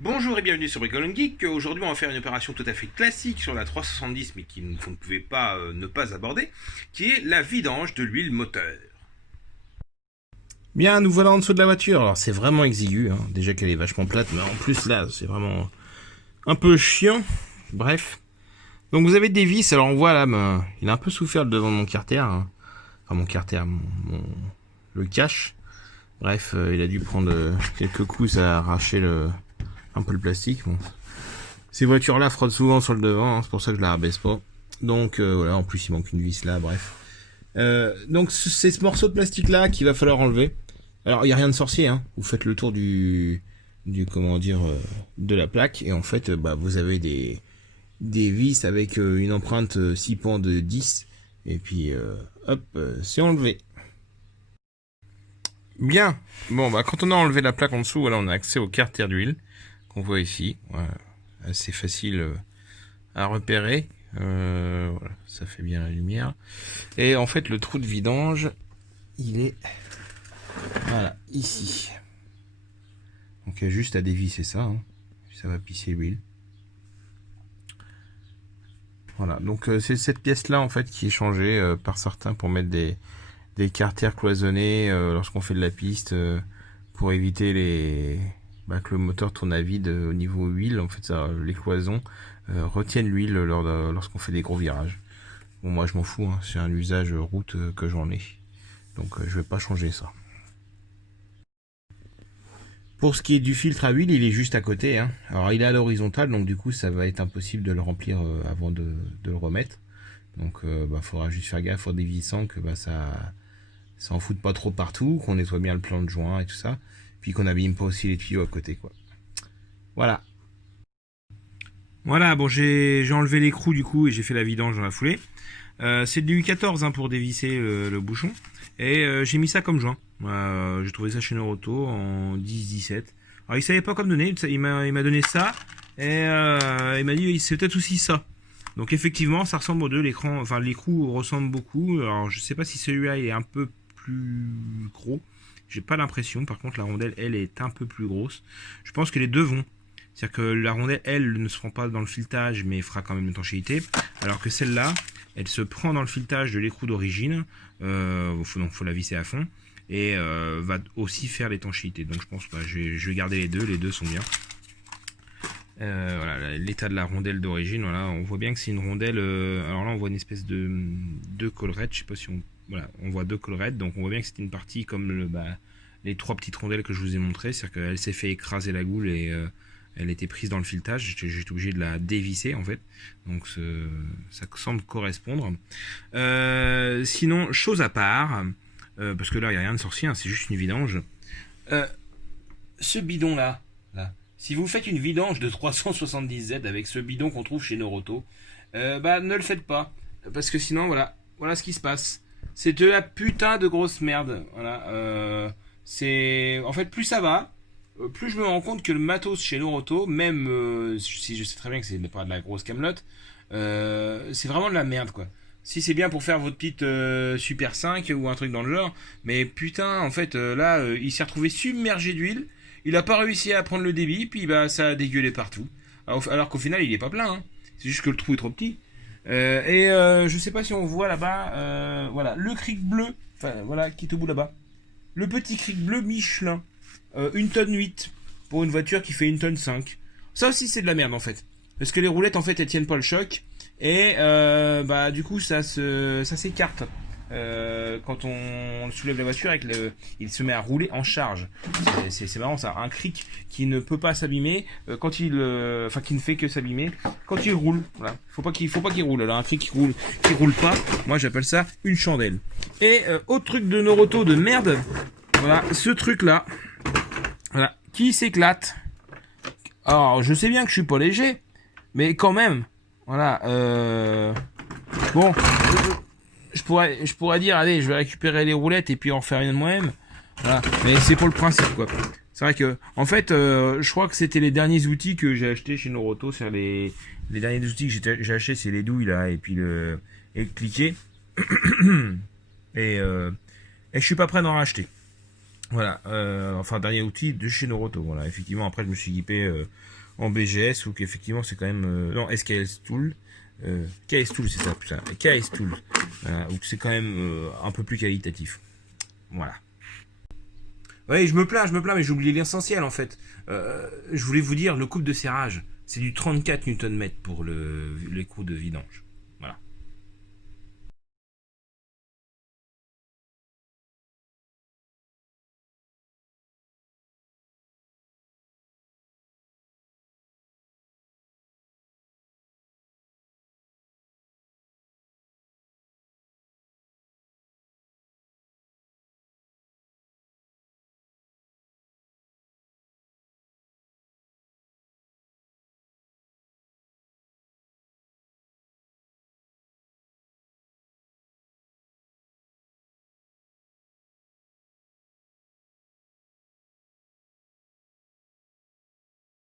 Bonjour et bienvenue sur Bricolone Geek. Aujourd'hui, on va faire une opération tout à fait classique sur la 370, mais vous ne pouvez pas ne pas aborder, qui est la vidange de l'huile moteur. Bien, nous voilà en dessous de la voiture. Alors c'est vraiment exigu, hein. Déjà qu'elle est vachement plate, mais en plus là, c'est vraiment un peu chiant. Bref. Donc vous avez des vis, alors on voit là, il a un peu souffert le devant de mon carter, hein. Enfin mon carter, le cache. Bref, il a dû prendre quelques coups, ça a arraché un peu le plastique. Bon. Ces voitures-là frottent souvent sur le devant, hein, c'est pour ça que je la rabaisse pas. Donc voilà, en plus il manque une vis là, bref. Donc c'est ce morceau de plastique là qu'il va falloir enlever. Alors il y a rien de sorcier, hein. Vous faites le tour du comment dire de la plaque et en fait vous avez des vis avec une empreinte 6 pans de 10 et puis hop, c'est enlevé. Bien. Bon quand on a enlevé la plaque en dessous, voilà, on a accès au carter d'huile qu'on voit ici. Voilà. Assez facile à repérer. Voilà, ça fait bien la lumière. Et en fait le trou de vidange, il est voilà, ici. Donc il y a juste à dévisser ça, hein. Ça va pisser l'huile. Voilà, donc c'est cette pièce-là en fait qui est changée par certains pour mettre des carters cloisonnés lorsqu'on fait de la piste pour éviter que le moteur tourne à vide au niveau huile. En fait, ça, les cloisons retiennent l'huile lorsqu'on fait des gros virages. Bon, moi je m'en fous, hein, c'est un usage route que j'en ai. Donc je vais pas changer ça. Pour ce qui est du filtre à huile, il est juste à côté, hein. Alors il est à l'horizontale, donc du coup ça va être impossible de le remplir avant de le remettre. Donc faudra juste faire gaffe en dévissant que ça en foute pas trop partout, qu'on nettoie bien le plan de joint et tout ça, puis qu'on n'abîme pas aussi les tuyaux à côté, quoi. Voilà. Voilà, bon, j'ai enlevé l'écrou du coup et j'ai fait la vidange dans la foulée. C'est du 14 hein, pour dévisser le bouchon. Et j'ai mis ça comme joint. J'ai trouvé ça chez Noroto en 10-17. Alors il savait pas quoi me donner, il m'a donné ça. Et il m'a dit c'est peut-être aussi ça. Donc effectivement ça ressemble aux deux, l'écrou ressemble beaucoup. Alors je sais pas si celui-là est un peu plus gros. J'ai pas l'impression, par contre la rondelle elle est un peu plus grosse. Je pense que les deux vont. C'est-à-dire que la rondelle, elle, ne se prend pas dans le filetage, mais fera quand même l'étanchéité. Alors que celle-là, elle se prend dans le filetage de l'écrou d'origine. Donc, faut la visser à fond. Et va aussi faire l'étanchéité. Donc, je pense que je vais garder les deux. Les deux sont bien. Voilà, l'état de la rondelle d'origine. Voilà, on voit bien que c'est une rondelle. Alors là, on voit une espèce de collerette. Je sais pas si on voit deux collerettes. Donc, on voit bien que c'est une partie comme les trois petites rondelles que je vous ai montrées. C'est-à-dire qu'elle s'est fait écraser la goule et elle était prise dans le filetage, j'étais obligé de la dévisser en fait, donc ça semble correspondre. Sinon, chose à part, parce que là il n'y a rien de sorcier, hein, c'est juste une vidange. Ce bidon là, si vous faites une vidange de 370Z avec ce bidon qu'on trouve chez Noroto, ne le faites pas, parce que sinon voilà ce qui se passe. C'est de la putain de grosse merde. Voilà, c'est en fait plus ça va. Plus je me rends compte que le matos chez Noroto, même si je sais très bien que c'est pas de la grosse camelote, c'est vraiment de la merde quoi. Si c'est bien pour faire votre petite Super 5 ou un truc dans le genre, mais putain en fait là il s'est retrouvé submergé d'huile, il a pas réussi à prendre le débit, puis ça a dégueulé partout. Alors qu'au final il est pas plein, hein. C'est juste que le trou est trop petit. Je sais pas si on voit là-bas, voilà, le cric bleu, enfin voilà, qui est au bout là-bas. Le petit cric bleu Michelin. 1 tonne 8 pour une voiture qui fait 1 tonne 5. Ça aussi c'est de la merde en fait. Parce que les roulettes en fait elles tiennent pas le choc. Et du coup ça s'écarte. Quand on soulève la voiture il se met à rouler en charge. C'est marrant ça. Un cric qui ne peut pas s'abîmer qui ne fait que s'abîmer quand il roule. Voilà. Faut pas qu'il roule. Alors un cric qui roule pas, moi j'appelle ça une chandelle. Et autre truc de Noroto de merde. Voilà, ce truc là. Voilà, qui s'éclate. Alors, je sais bien que je suis pas léger, mais quand même, voilà. Bon, je pourrais dire, allez, je vais récupérer les roulettes et puis en faire une moi-même. Voilà, mais c'est pour le principe, quoi. C'est vrai que, en fait, je crois que c'était les derniers outils que j'ai achetés chez Noroto. C'est les derniers outils que j'ai achetés, c'est les douilles là, et puis le cliquet. Et je suis pas prêt d'en racheter. Voilà, enfin dernier outil de chez Noroto. Voilà, effectivement après je me suis équipé en BGS, ou qu'effectivement c'est quand même non, SKS Tool, KS Tool c'est ça, putain, KS Tool, voilà, où c'est quand même un peu plus qualitatif. Voilà. Oui, je me plains, mais j'ai oublié l'essentiel en fait. Je voulais vous dire, le couple de serrage, c'est du 34 Nm pour l'écrou de vidange.